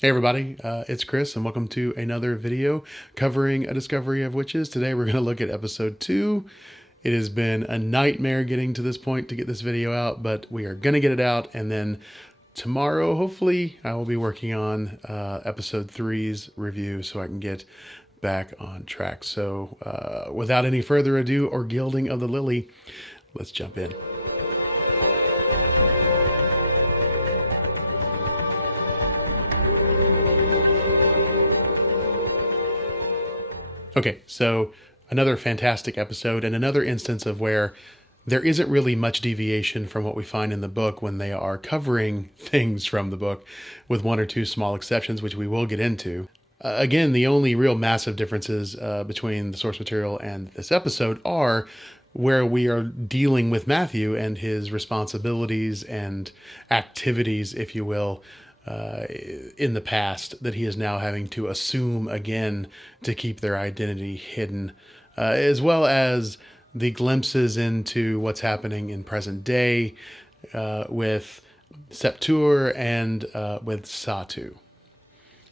Hey everybody, it's Chris and welcome to another video covering A Discovery of Witches. Today we're going to look at episode 2. It has been a nightmare getting to this point to get this video out, but we are going to get it out, and then tomorrow hopefully I will be working on episode 3's review so I can get back on track. So without any further ado or gilding of the lily, let's jump in. Okay, so another fantastic episode and another instance of where there isn't really much deviation from what we find in the book when they are covering things from the book, with one or two small exceptions, which we will get into. Again, the only real massive differences between the source material and this episode are where we are dealing with Matthew and his responsibilities and activities, if you will, in the past that he is now having to assume again to keep their identity hidden, as well as the glimpses into what's happening in present day with Septur and with Satu.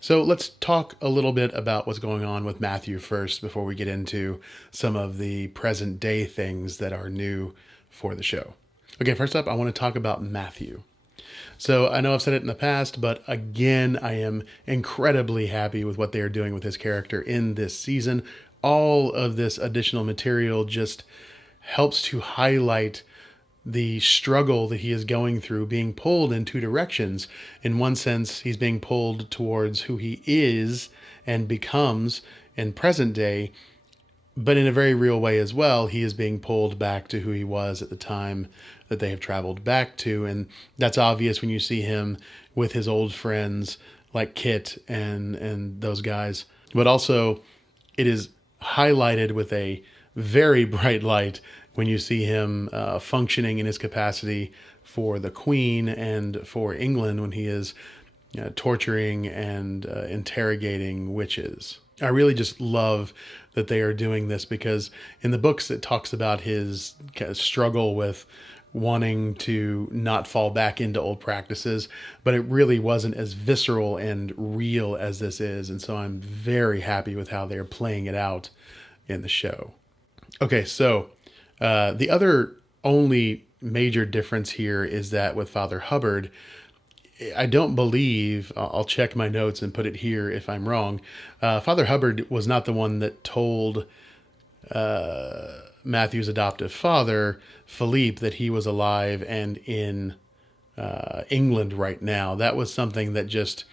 So let's talk a little bit about what's going on with Matthew first before we get into some of the present day things that are new for the show. Okay, first up, I want to talk about Matthew. So I know I've said it in the past, but again, I am incredibly happy with what they are doing with his character in this season. All of this additional material just helps to highlight the struggle that he is going through, being pulled in two directions. In one sense, he's being pulled towards who he is and becomes in present day, but in a very real way as well, he is being pulled back to who he was at the time that they have traveled back to. And that's obvious when you see him with his old friends like Kit and those guys. But also, it is highlighted with a very bright light when you see him functioning in his capacity for the Queen and for England when he is torturing and interrogating witches. I really just love that they are doing this, because in the books it talks about his kind of struggle with wanting to not fall back into old practices, but it really wasn't as visceral and real as this is. And so I'm very happy with how they're playing it out in the show. Okay, so the other only major difference here is that with Father Hubbard, I don't believe, I'll check my notes and put it here if I'm wrong, Father Hubbard was not the one that told Matthew's adoptive father, Philippe, that he was alive and in England right now. That was something that just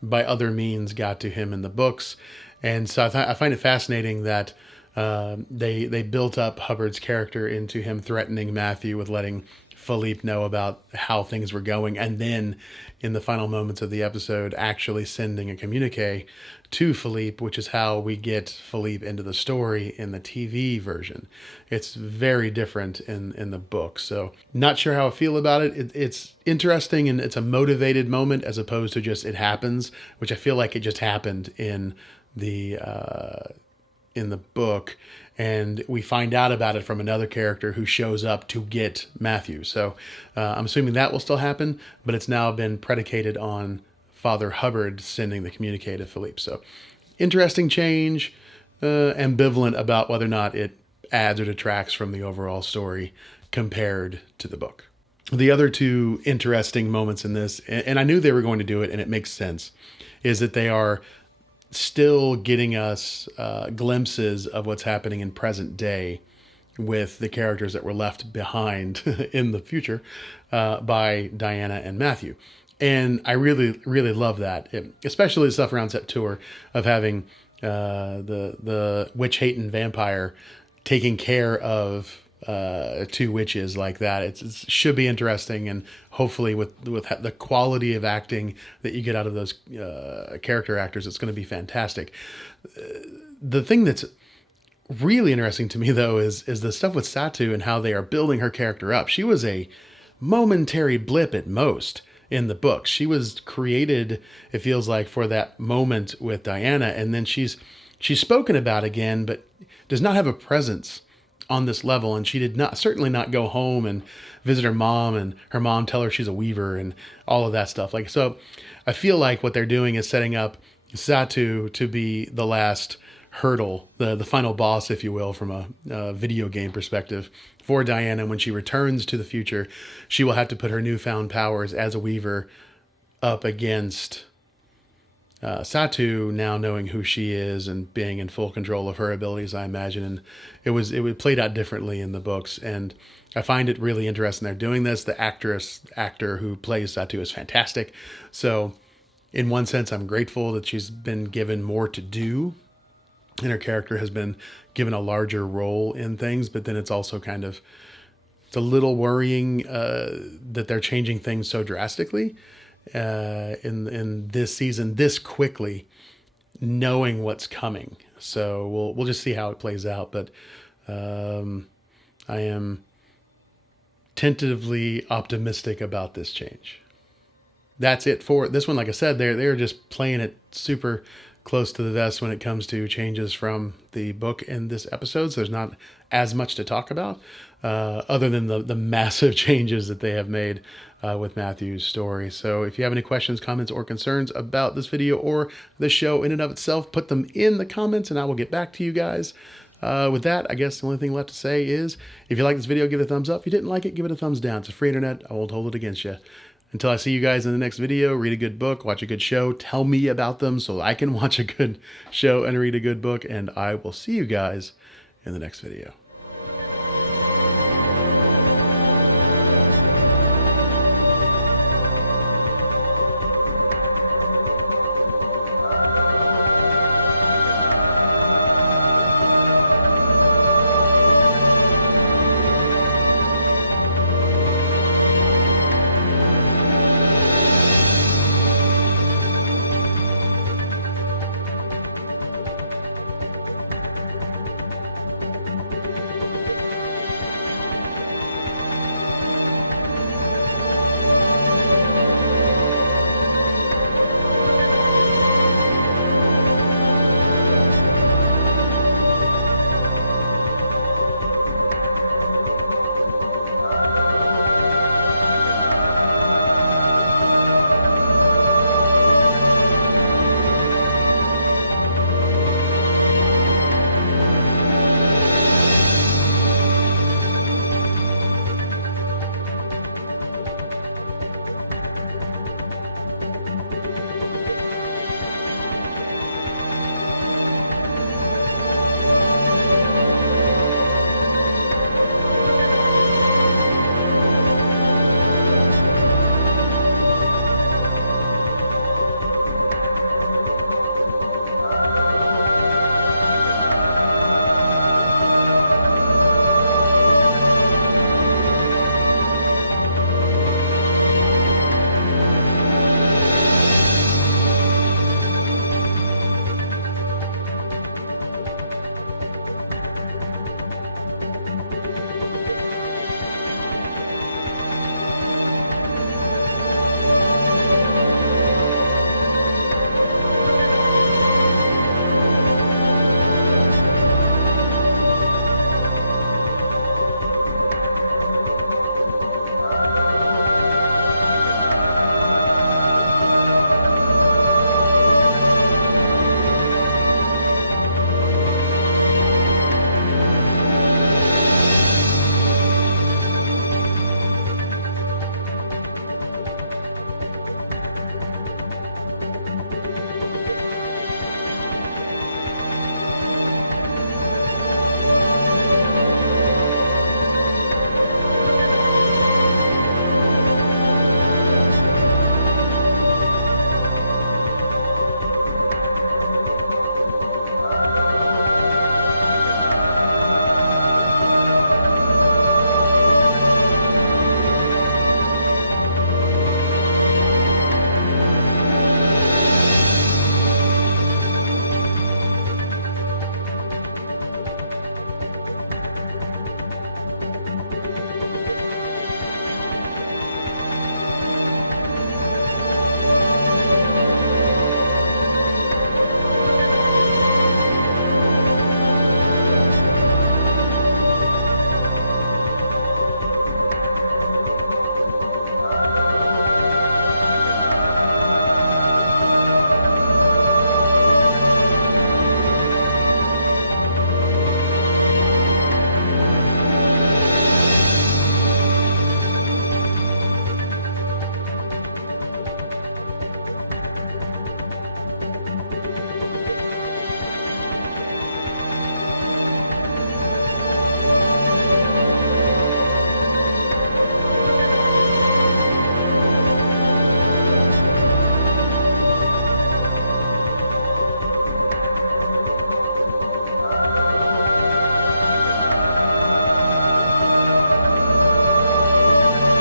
by other means got to him in the books. And so I find it fascinating that they built up Hubbard's character into him threatening Matthew with letting Philippe know about how things were going, and then in the final moments of the episode actually sending a communique to Philippe, which is how we get Philippe into the story in the TV version. It's very different in the book, so not sure how I feel about it. It's interesting, and it's a motivated moment as opposed to just it happens, which I feel like it just happened in the book, and we find out about it from another character who shows up to get Matthew. So I'm assuming that will still happen, but it's now been predicated on Father Hubbard sending the communique to Philippe. So interesting change, ambivalent about whether or not it adds or detracts from the overall story compared to the book. The other two interesting moments in this, and I knew they were going to do it and it makes sense, is that they are still getting us glimpses of what's happening in present day with the characters that were left behind in the future by Diana and Matthew. And I really, really love that, especially the stuff around Septur of having the witch-hating vampire taking care of two witches like that. It should be interesting, and hopefully with the quality of acting that you get out of those character actors, it's going to be fantastic. The thing that's really interesting to me, though, is the stuff with Satu and how they are building her character up. She was a momentary blip at most in the book. She was created, it feels like, for that moment with Diana, and then she's spoken about again, but does not have a presence on this level. And she did not, certainly not go home and visit her mom and her mom tell her she's a weaver and all of that stuff. Like, so I feel like what they're doing is setting up Satu to be the last hurdle, the final boss, if you will, from a video game perspective for Diana. When she returns to the future, she will have to put her newfound powers as a weaver up against Satu, now knowing who she is and being in full control of her abilities, I imagine. And it played out differently in the books, and I find it really interesting they're doing this. The actor who plays Satu is fantastic. So in one sense, I'm grateful that she's been given more to do and her character has been given a larger role in things. But then it's also it's a little worrying that they're changing things so drastically in this season this quickly, knowing what's coming. So we'll just see how it plays out. But I am tentatively optimistic about this change. That's it for this one. Like I said, they're just playing it super close to the vest when it comes to changes from the book in this episode. So there's not as much to talk about other than the massive changes that they have made with Matthew's story. So if you have any questions, comments, or concerns about this video or the show in and of itself, put them in the comments and I will get back to you guys. With that, I guess the only thing left to say is if you like this video, give it a thumbs up. If you didn't like it, give it a thumbs down. It's a free internet. I won't hold it against you. Until I see you guys in the next video, read a good book, watch a good show, tell me about them so I can watch a good show and read a good book, and I will see you guys in the next video.